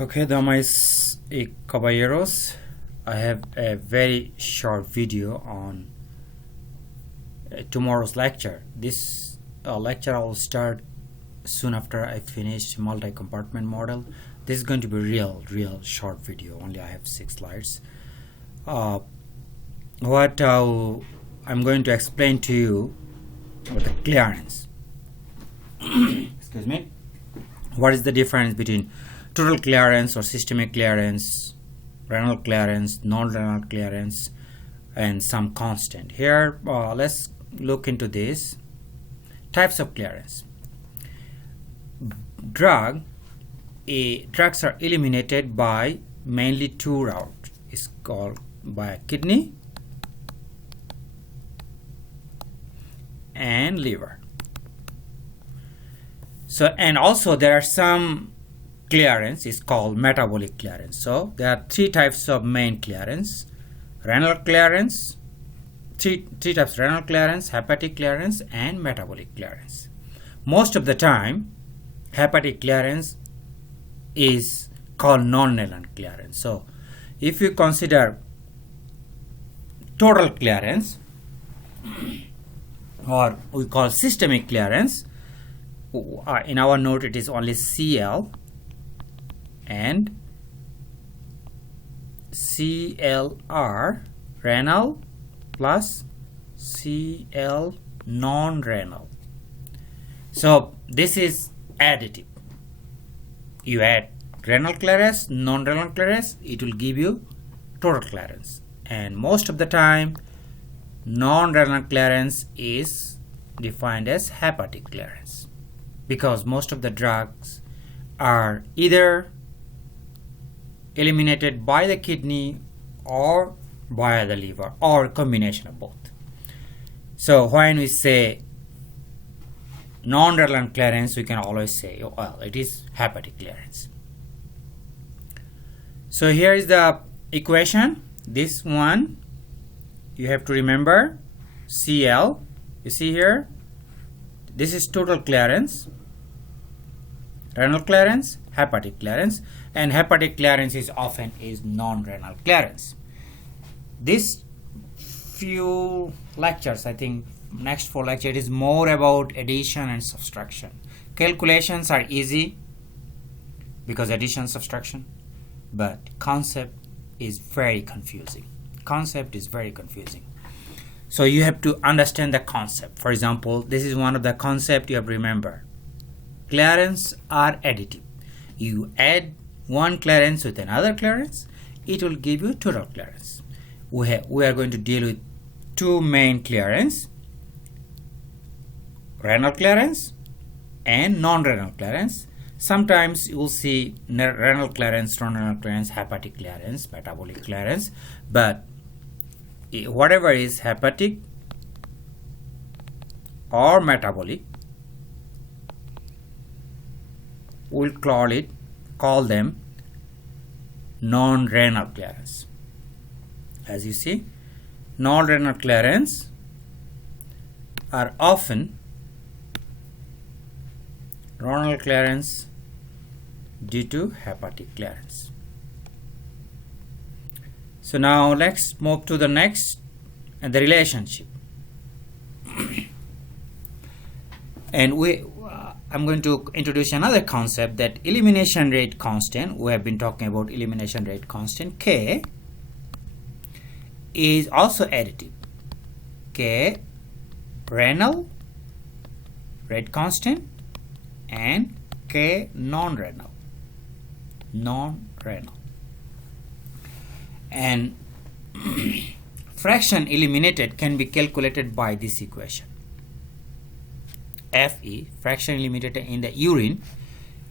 Okay, damas y caballeros, I have a very short video on tomorrow's lecture. This lecture I will start soon after I finish multi-compartment model. This is going to be real short video. Only I have 6 slides. What I'm going to explain to you about the clearance. Excuse me. What is the difference between total clearance or systemic clearance, renal clearance, non-renal clearance, and some constant? Here, let's look into this. Types of clearance. Drugs are eliminated by mainly 2 routes. It's called by kidney and liver. So, and also there are some clearance is called metabolic clearance. So there are 3 types of main clearance: renal clearance, three types: renal clearance, hepatic clearance, and metabolic clearance. Most of the time hepatic clearance is called non-renal clearance. So if you consider total clearance, or we call systemic clearance, in our note it is only Cl and CLR renal plus Cl non-renal. So this is additive. You add renal clearance, non-renal clearance, it will give you total clearance. And most of the time non-renal clearance is defined as hepatic clearance, because most of the drugs are either eliminated by the kidney or by the liver, or a combination of both. So when we say non-renal clearance, we can always say, oh, well, it is hepatic clearance. So here is the equation. This one you have to remember, Cl, you see here, this is total clearance, renal clearance, hepatic clearance, and hepatic clearance is often is non-renal clearance. This few lectures, I think next 4 lectures, is more about addition and subtraction. Calculations are easy because addition, subtraction, but concept is very confusing. So you have to understand the concept. For example, this is one of the concepts you have to remember. Clearance are additive. You add one clearance with another clearance, it will give you total clearance. We are going to deal with 2 main clearance: renal clearance and non-renal clearance. Sometimes you will see renal clearance, non-renal clearance, hepatic clearance, metabolic clearance, but whatever is hepatic or metabolic, we'll call them non-renal clearance. As you see, non-renal clearance are often renal clearance due to hepatic clearance. So now let's move to the next, and the relationship. And I'm going to introduce another concept, that elimination rate constant. We have been talking about elimination rate constant. K is also additive. K renal rate constant and K non-renal. And fraction eliminated can be calculated by this equation. Fe, fraction eliminated in the urine,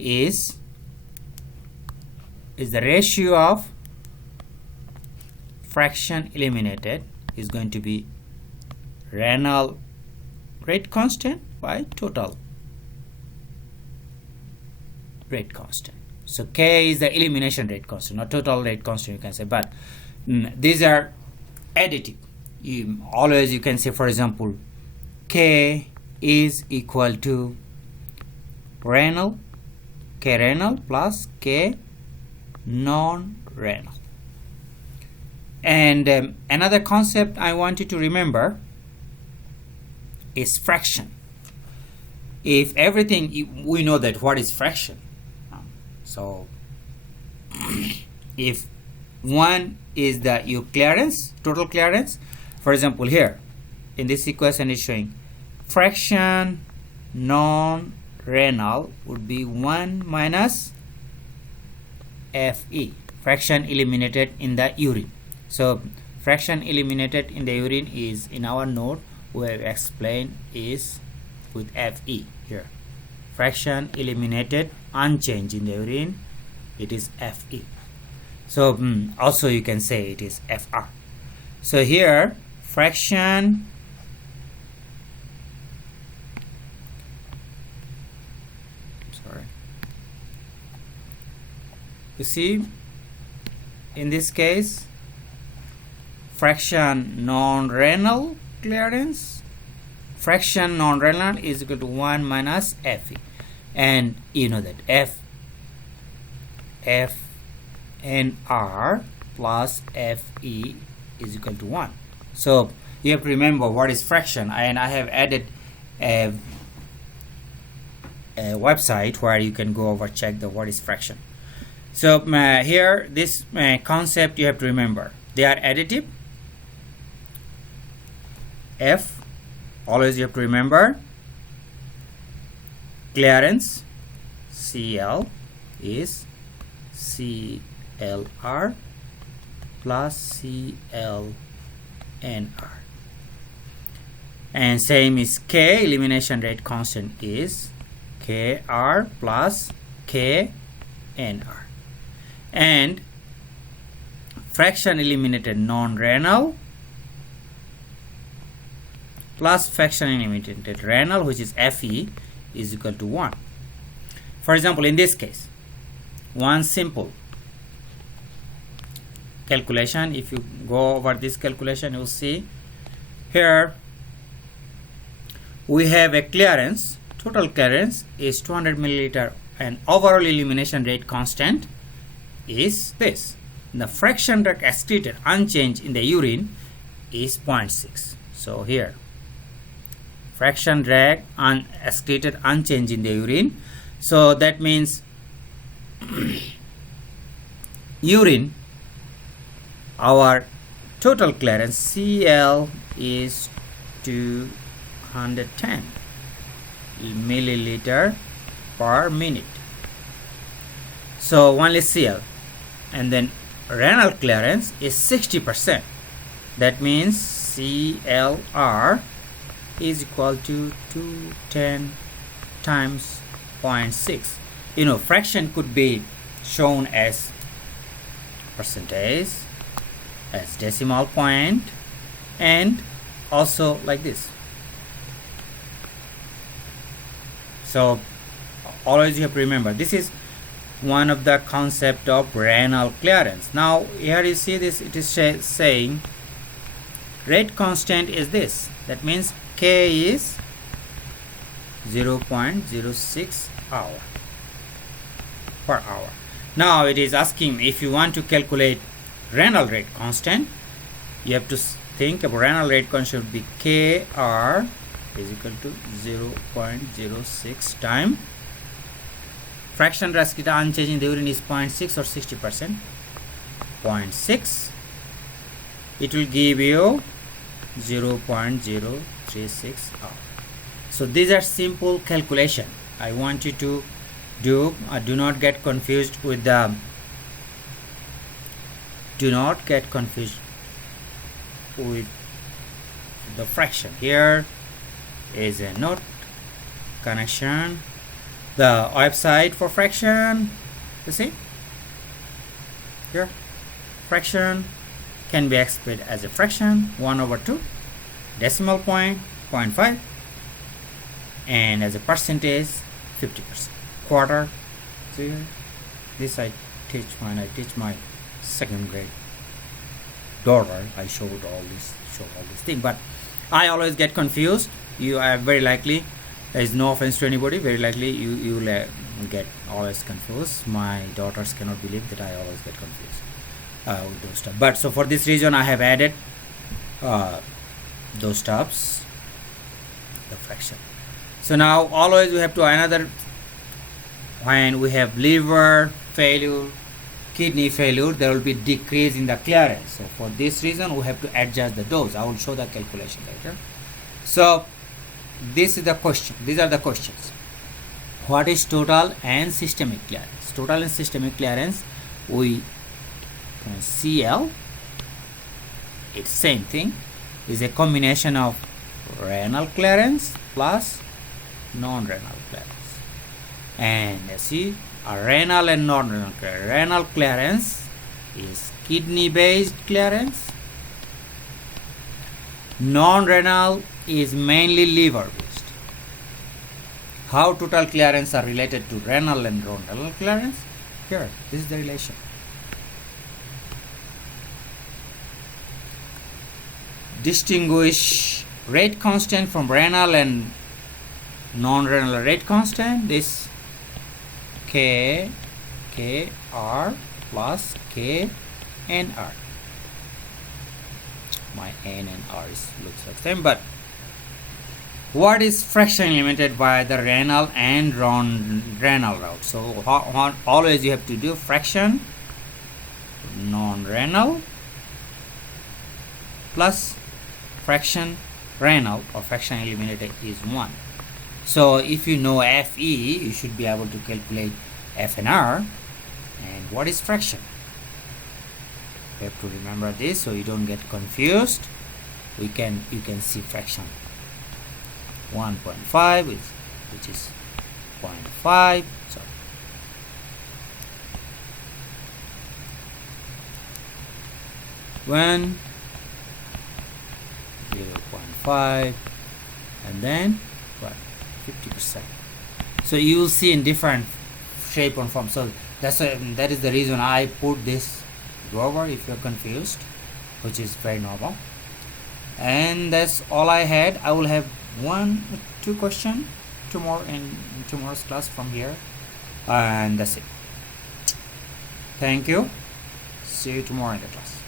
is the ratio of fraction eliminated is going to be renal rate constant by total rate constant. So K is the elimination rate constant, not total rate constant, you can say, but these are additive. You can say, for example, K is equal to renal, K renal plus K non-renal. And another concept I want you to remember is fraction. If everything, we know that what is fraction. So if 1 is the your clearance, total clearance, for example here in this equation is showing fraction non-renal would be 1 minus Fe, fraction eliminated in the urine. So fraction eliminated in the urine is, in our note we have explained, is with Fe here. Fraction eliminated unchanged in the urine, it is Fe. So also you can say it is Fr. So here fraction you see in this case fraction non-renal clearance, fraction non-renal is equal to 1 minus Fe, and you know that F and R plus Fe is equal to 1. So you have to remember what is fraction, and I have added a website where you can go over check the what is fraction. So here this concept you have to remember, they are additive. F, always you have to remember clearance Cl is CLR plus CLNR, and same is K, elimination rate constant is KR plus KNR, and fraction eliminated non-renal plus fraction eliminated renal, which is Fe, is equal to 1. For example, in this case, one simple calculation, if you go over this calculation, you will see here we have a clearance, total clearance is 200 milliliter, and overall elimination rate constant is this. The fraction drug excreted unchanged in the urine is 0.6. So here fraction drag excreted unchanged in the urine, so that means urine, our total clearance Cl is 210 milliliter per minute. So only Cl, and then renal clearance is 60%. That means CLR is equal to 210 times 0.6. You know, fraction could be shown as percentage, as decimal point, and also like this. So always you have to remember, this is one of the concept of renal clearance. Now here you see this, it is saying rate constant is this. That means K is 0.06 hour per hour. Now it is asking if you want to calculate renal rate constant, you have to think about renal rate constant would be KR is equal to 0.06 time fraction drastic unchanged in the urine is 0.6 or 60%. 0.6, it will give you 0.036 hour. So these are simple calculation I want you to do. Do not get confused with the fraction. Here is a note connection, the website for fraction. You see here, fraction can be expressed as a fraction 1/2, decimal point 0.5, and as a percentage 50%, quarter. See here, this I teach when I teach my second grade daughter. I show all these things, but I always get confused. You are very likely, there is no offense to anybody, very likely you will get always confused. My daughters cannot believe that I always get confused with those stuff. But so for this reason I have added those stuffs, the fraction. So now always we have to another, when we have liver failure, kidney failure, there will be decrease in the clearance. So for this reason we have to adjust the dose. I will show the calculation later. So this is the question. These are the questions. What is total and systemic clearance? Total and systemic clearance, we CL, it's same thing, is a combination of renal clearance plus non-renal clearance. And you see, a renal and non-renal clearance. Renal clearance is kidney-based clearance. Non-renal is mainly liver-based. How total clearance are related to renal and non-renal clearance? Here, this is the relation. Distinguish rate constant from renal and non-renal rate constant. This K R plus K N R. My N and R looks like same, but what is fraction limited by the renal and renal route? So always you have to do fraction non-renal plus fraction renal, or fraction eliminated, is 1. So if you know FE, you should be able to calculate F and R. And what is fraction? You have to remember this so you don't get confused. You can see fraction 1.5, which is 0.5. So 1, 0.5, and then what? 50%. So you will see in different shape and form. So that is the reason I put this over if you're confused, which is very normal. And that's all I had. I will have 2 questions tomorrow in tomorrow's class from here, and that's it. Thank you. See you tomorrow in the class.